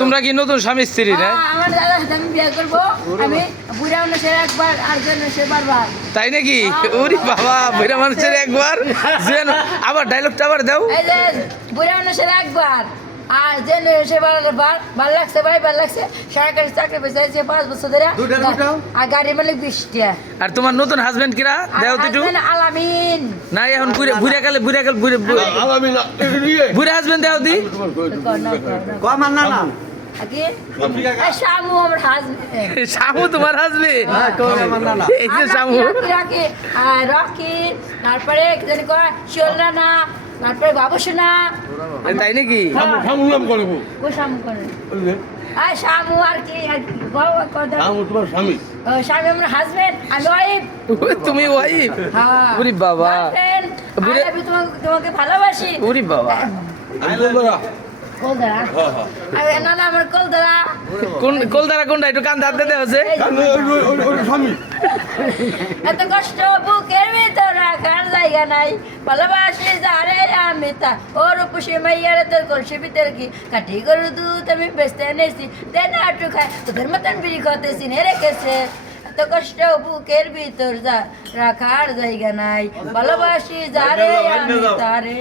তোমরা কি নতুন স্বামী স্ত্রী না? আমার দাদা সাথে আমি বিয়ে করবো। আমি বুড়া মানুষের একবার আর মানুষের বারবার। তাই নাকি? ওরে বাবা, বুড়া মানুষের একবার আবার ডায়লগটা আবার দাও। এই যে বুড়া মানুষের একবার আর যে সে ভালো লাগছে ভাই, ভালো লাগছে। সরকারি চাকরি পেয়েছে 5 বছর ধরে। আর গাড়ি মালিক 20টা। আর তোমার নতুন হাজবেন্ড কিরা দেও দুটো? আলামিন না এখন বুড়া কালে আলামিন বুড়া হাজবেন্ড দেও দি। কমান না না আগে শামু আমার হাজবেন্ড। শামু তোমার হাজবেন্ড? এই যে শামু রকি, তারপরে জানি কয় শিওলরানা, তারপরে বাবুসোনা। তাই নাকি? শামু নাম করবো ও শামু করে আর শামু আর কি শামু তোমার স্বামী স্বামী আমার হাজবেন্ড, আমি ওয়াইফ। তুমি ওয়াইফ? হ্যাঁ ওরে বাবা, তোমাকে ভালোবাসি। ওরে বাবা, কলদারা না না আমার কলদারা। কোন কলদারা কোনটা? একটু কান ধাতে দেওয়া আছে। স্বামী এত কষ্ট বুকের ভিতর রাখার জায়গা নাই, ভালোবাসি যারে আমি তা ওর উপসে মাইয়ারে তোর কলসি ভিতর কি কাটি গরু দুধ আমি বেচতে এনেছি, দেন একটু খাই তোদের মতন বিড়ি খাতে চিনে রেখেছে। এত কষ্ট বুকের ভিতর রাখার জায়গা নাই, ভালোবাসি যারে আমি তারে।